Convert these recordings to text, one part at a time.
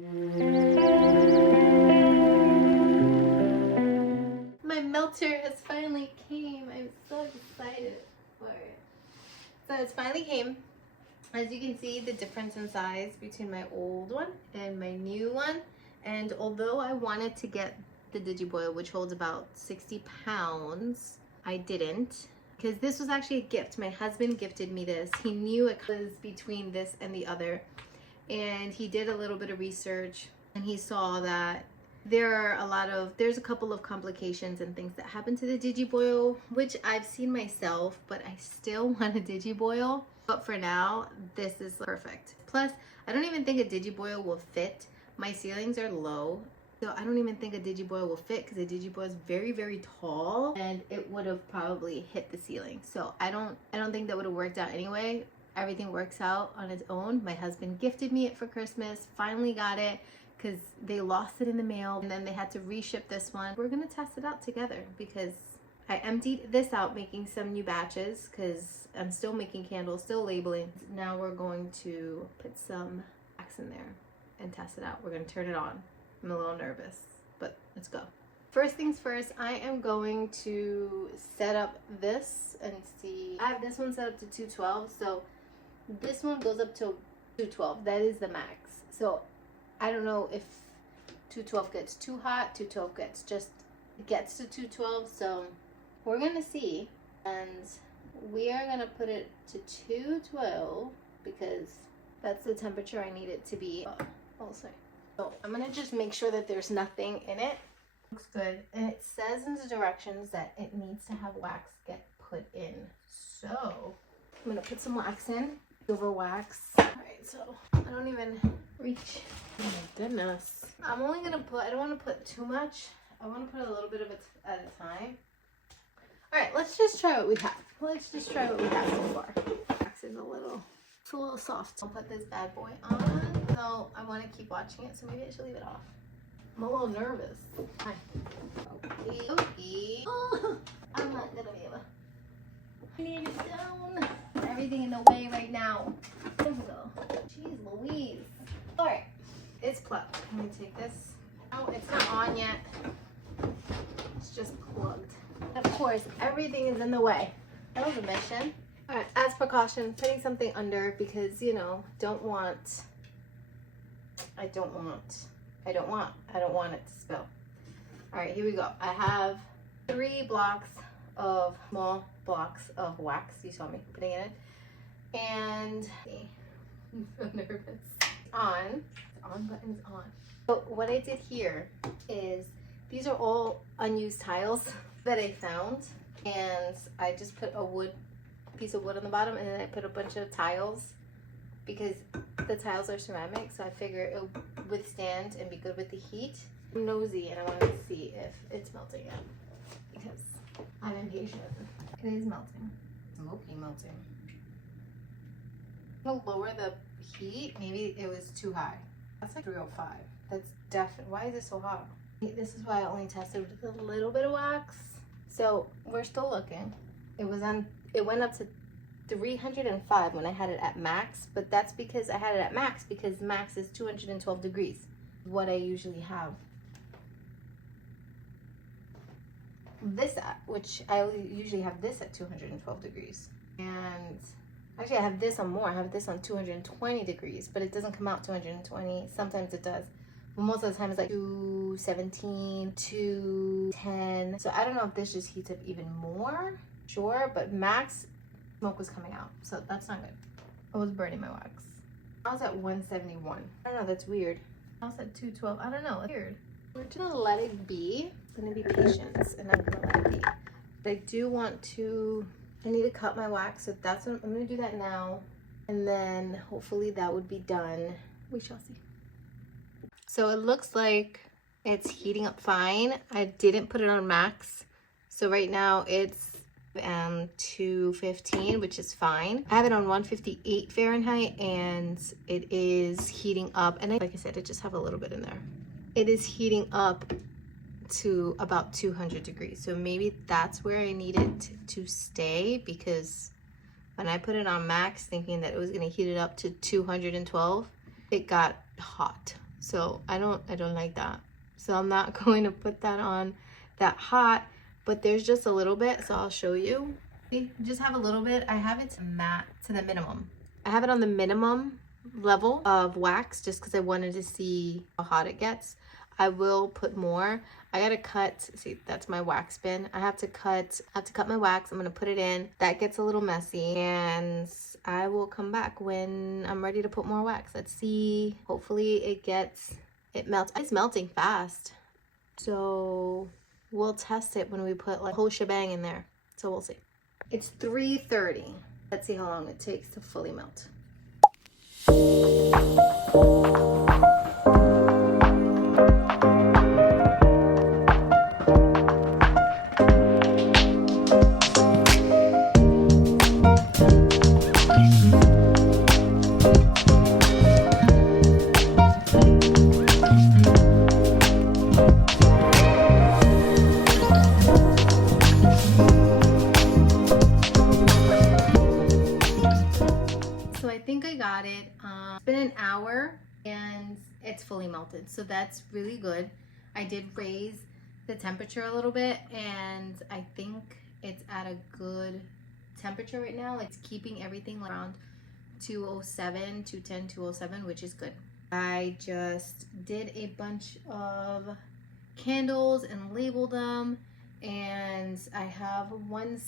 My melter has finally came. I'm so excited for it. So it's finally came. As you can see, the difference in size between my old one and my new one. And although I wanted to get the Digiboil, which holds about 60 pounds, I didn't. Because this was actually a gift. My husband gifted me this. He knew it was between this and the other. And he did a little bit of research and he saw that there's a couple of complications and things that happen to the Digiboil, which I've seen myself, but I still want a Digiboil. But for now, this is perfect. Plus, I don't even think a Digiboil will fit. My ceilings are low, so I don't even think a Digiboil will fit because a Digiboil is very, very tall and it would have probably hit the ceiling. So I don't think that would have worked out anyway. Everything works out on its own. My husband gifted me it for Christmas, finally got it because they lost it in the mail and then they had to reship this one. We're gonna test it out together because I emptied this out making some new batches because I'm still making candles, still labeling. Now we're going to put some wax in there and test it out. We're gonna turn it on. I'm a little nervous, but let's go. First things first, I am going to set up this and see. I have this one set up to 212, so this one goes up to 212. That is the max. So I don't know if 212 gets too hot, 212 gets to 212, so we're gonna see, and we are gonna put it to 212 because that's the temperature I need it to be. Also, so I'm gonna just make sure that there's nothing in it. Looks good, and it says in the directions that it needs to have wax get put in. So I'm gonna put some wax in, silver wax. All right, so I don't even reach. Oh my goodness. I'm only gonna put, I don't wanna put too much. I wanna put a little bit of it at a time. All right, let's just try what we have. Let's just try what we have so far. Wax is it's a little soft. I'll put this bad boy on. So I wanna keep watching it, so maybe I should leave it off. I'm a little nervous. Hi. Okay. Oh, I'm not gonna be able. I need it down. Everything in the way right now. There we go. Jeez Louise. All right, it's plugged. Let me take this. Oh, it's not on yet. It's just plugged. Of course, everything is in the way. That was a mission. All right, as precaution, putting something under because, you know, I don't want it to spill. All right, here we go. I have 3 small blocks of wax. You saw me putting it in. And I'm so nervous. On. The on button is on. But what I did here is these are all unused tiles that I found. And I just put a piece of wood on the bottom and then I put a bunch of tiles because the tiles are ceramic, so I figure it'll withstand and be good with the heat. I'm nosy and I wanted to see if it's melting yet because I'm impatient. It is melting. Smoky melting. I'll lower the heat. Maybe it was too high. That's like 305. That's definitely. Why is it so hot? This is why I only tested with a little bit of wax. So we're still looking. It went up to 305 when I had it at max, but that's because I had it at max because max is 212 degrees. What I usually have this at, which I usually have this at 212 degrees. And actually I have this on more. I have this on 220 degrees, but it doesn't come out 220. Sometimes it does. But most of the time it's like 217, 210. So I don't know if this just heats up even more. Sure, but max smoke was coming out, so that's not good. I was burning my wax. I was at 171. I don't know, that's weird. I was at 212. I don't know, it's weird. We're gonna let it be. I'm gonna be patient and I'm gonna let it be. But I do want to, I need to cut my wax, so that's what I'm gonna do that now. And then hopefully that would be done. We shall see. So it looks like it's heating up fine. I didn't put it on max. So right now it's 215, which is fine. I have it on 158 Fahrenheit and it is heating up. And like I said, I just have a little bit in there. It is heating up to about 200 degrees. So maybe that's where I need it to stay, because when I put it on max thinking that it was going to heat it up to 212, it got hot. So I don't like that. So I'm not going to put that on that hot, but there's just a little bit, so I'll show you. Just have a little bit. I have it to matte, to the minimum. I have it on the minimum level of wax just because I wanted to see how hot it gets. I will put more. I gotta cut, see, that's my wax bin. I have to cut my wax. I'm gonna put it in. That gets a little messy, and I will come back when I'm ready to put more wax. Let's see. Hopefully it melts. It's melting fast. So we'll test it when we put like a whole shebang in there. So we'll see. It's 3:30. Let's see how long it takes to fully melt. It's been an hour and it's fully melted, so that's really good. I did raise the temperature a little bit, and I think it's at a good temperature right now. Like, it's keeping everything around 207, 210, 207, which is good. I just did a bunch of candles and labeled them, and I have one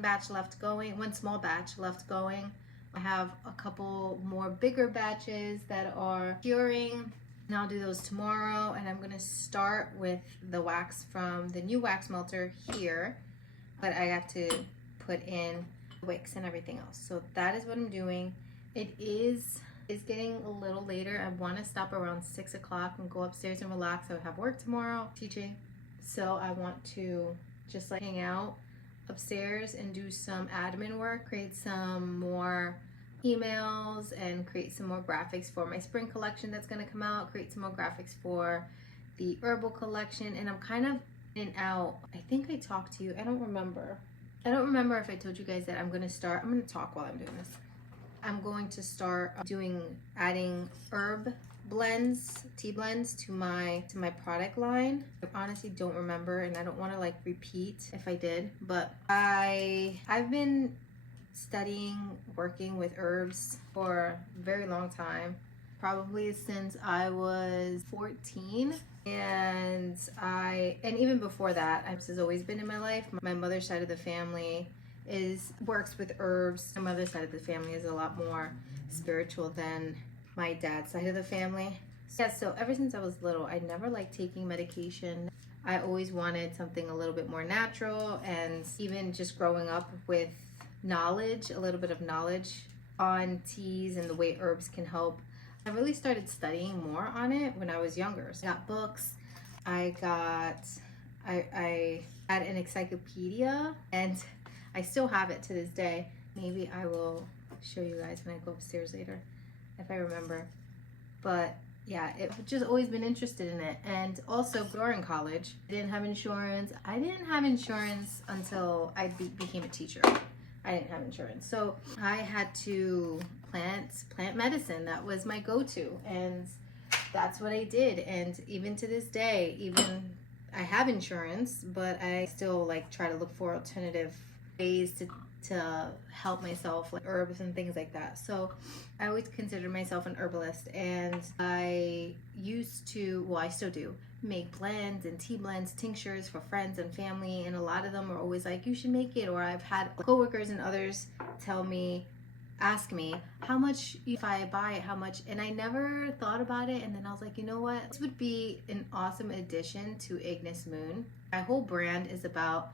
batch left going, one small batch left going. I have a couple more bigger batches that are curing, and I'll do those tomorrow. And I'm gonna start with the wax from the new wax melter here, but I have to put in wicks and everything else. So that is what I'm doing. It's getting a little later. I want to stop around 6 o'clock and go upstairs and relax. I have work tomorrow, teaching, so I want to just like hang out upstairs and do some admin work, create some more emails, and create some more graphics for my spring collection that's going to come out, create some more graphics for the Herbal collection. And I'm kind of in and out. I think I talked to you. I don't remember if I told you guys that I'm going to talk while I'm doing this. I'm going to start adding herb blends, tea blends to my product line. I honestly don't remember, and I don't want to like repeat if I did, but I've been studying working with herbs for a very long time, probably since I was 14. And even before that, this has always been in my life. My mother's side of the family works with herbs. My mother's side of the family is a lot more spiritual than my dad's side of the family. Yeah, so ever since I was little, I never liked taking medication. I always wanted something a little bit more natural, and even just growing up with knowledge, a little bit of knowledge on teas and the way herbs can help, I really started studying more on it when I was younger. So I got books, I had an encyclopedia, and I still have it to this day. Maybe I will show you guys when I go upstairs later, if I remember. But yeah, I've just always been interested in it. And also during college, I didn't have insurance. I didn't have insurance until I became a teacher. I didn't have insurance. So I had to plant medicine. That was my go-to. And that's what I did. And even to this day, even I have insurance, but I still like try to look for alternative ways to help myself, like herbs and things like that. So I always considered myself an herbalist, and I used to, well, I still do, make blends and tea blends, tinctures for friends and family, and a lot of them are always like, you should make it. Or I've had coworkers and others ask me how much, if I buy it, how much, and I never thought about it. And then I was like, you know what, this would be an awesome addition to Ignis Moon. My whole brand is about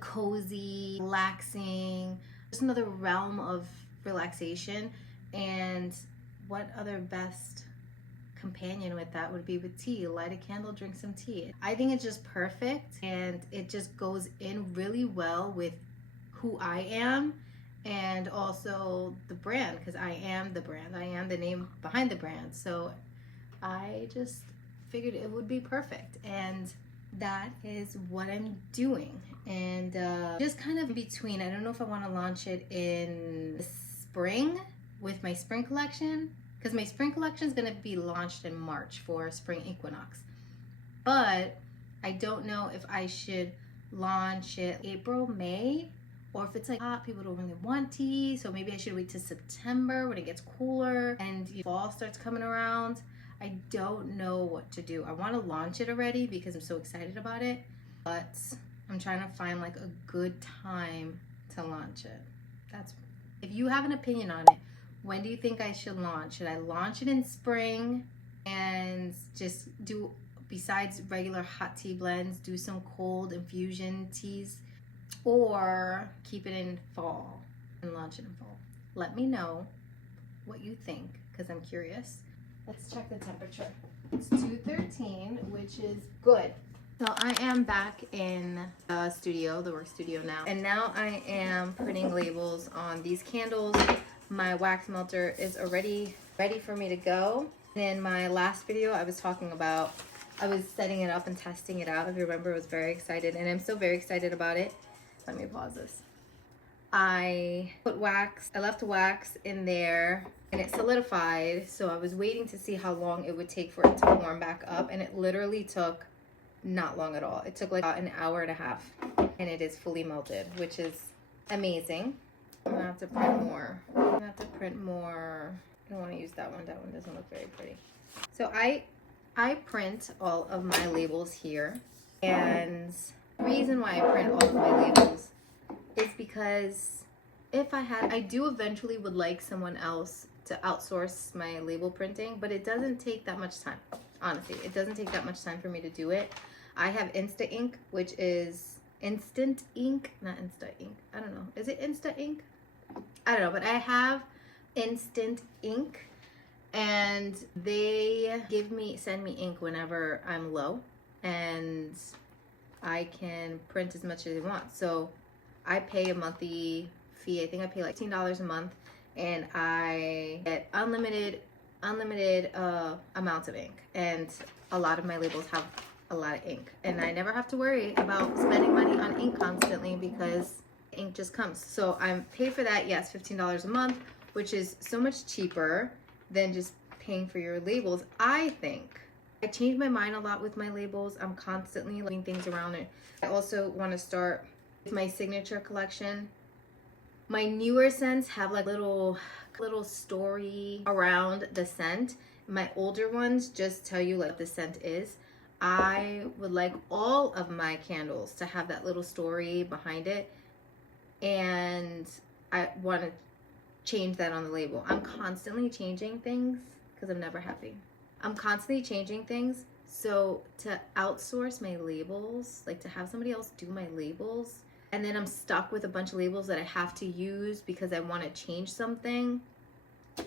cozy, relaxing, just another realm of relaxation. And what other best companion with that would be with tea? Light a candle, drink some tea. I think it's just perfect, and it just goes in really well with who I am, and also the brand, because I am the brand. I am the name behind the brand. So I just figured it would be perfect, and that is what I'm doing. And just kind of in between, I don't know if I want to launch it in the spring with my spring collection, because my spring collection is going to be launched in March for spring equinox. But I don't know if I should launch it April, May, or if it's like hot, people don't really want tea. So maybe I should wait till September when it gets cooler and fall starts coming around. I don't know what to do. I want to launch it already because I'm so excited about it, but I'm trying to find like a good time to launch it. If you have an opinion on it, when do you think I should launch? Should I launch it in spring and just do, besides regular hot tea blends, do some cold infusion teas, or keep it in fall and launch it in fall? Let me know what you think, because I'm curious. Let's check the temperature. It's 213, which is good. So I am back in the studio, the work studio now. And now I am putting labels on these candles. My wax melter is already ready for me to go. In my last video, I was talking about, I was setting it up and testing it out. If you remember, I was very excited, and I'm still very excited about it. Let me pause this. I put wax, I left wax in there and it solidified. So I was waiting to see how long it would take for it to warm back up, and it literally took not long at all. It took like an hour and a half, and it is fully melted, which is amazing. I'm gonna have to print more. I'm gonna have to print more. I don't want to use that one. That one doesn't look very pretty. So I print all of my labels here, and the reason why I print all of my labels is because if I do eventually would like someone else to outsource my label printing, but it doesn't take that much time. Honestly, it doesn't take that much time for me to do it. I have Insta Ink, which is Instant Ink, not Insta Ink. I don't know. Is it Insta Ink? I don't know, but I have Instant Ink, and they send me ink whenever I'm low, and I can print as much as I want. So I pay a monthly fee. I think I pay like $15 a month, and I get unlimited amounts of ink, and a lot of my labels have a lot of ink, and I never have to worry about spending money on ink constantly because ink just comes. So I'm paid for that, yes, $15 a month, which is so much cheaper than just paying for your labels. I think I change my mind a lot with my labels. I'm constantly leaving things around it. I also want to start with my signature collection. My newer scents have like little story around the scent. My older ones just tell you like what the scent is. I would like all of my candles to have that little story behind it, and I want to change that on the label. I'm constantly changing things because I'm never happy. I'm constantly changing things. So to outsource my labels, like to have somebody else do my labels, and then I'm stuck with a bunch of labels that I have to use because I want to change something,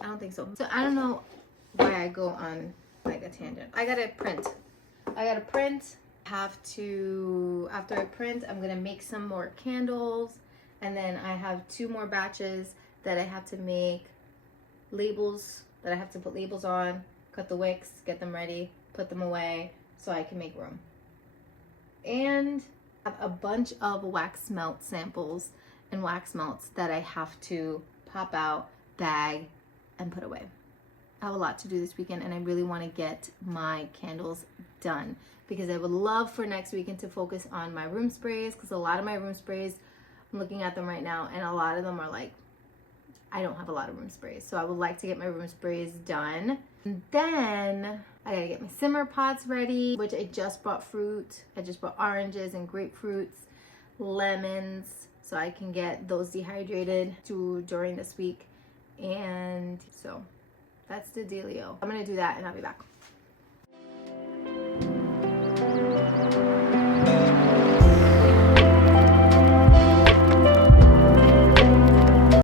I don't think so. So I don't know why I go on like a tangent. I gotta print. After I print, I'm gonna make some more candles, and then I have 2 more batches that I have to make labels, that I have to put labels on, cut the wicks, get them ready, put them away so I can make room. And I have a bunch of wax melt samples and wax melts that I have to pop out, bag, and put away. I have a lot to do this weekend, and I really want to get my candles done because I would love for next weekend to focus on my room sprays, because a lot of my room sprays, I'm looking at them right now, and a lot of them are like, I don't have a lot of room sprays. So I would like to get my room sprays done. And then I gotta get my simmer pots ready, which I just bought fruit. I just bought oranges and grapefruits, lemons, so I can get those dehydrated during this week. And so that's the dealio. I'm gonna do that and I'll be back.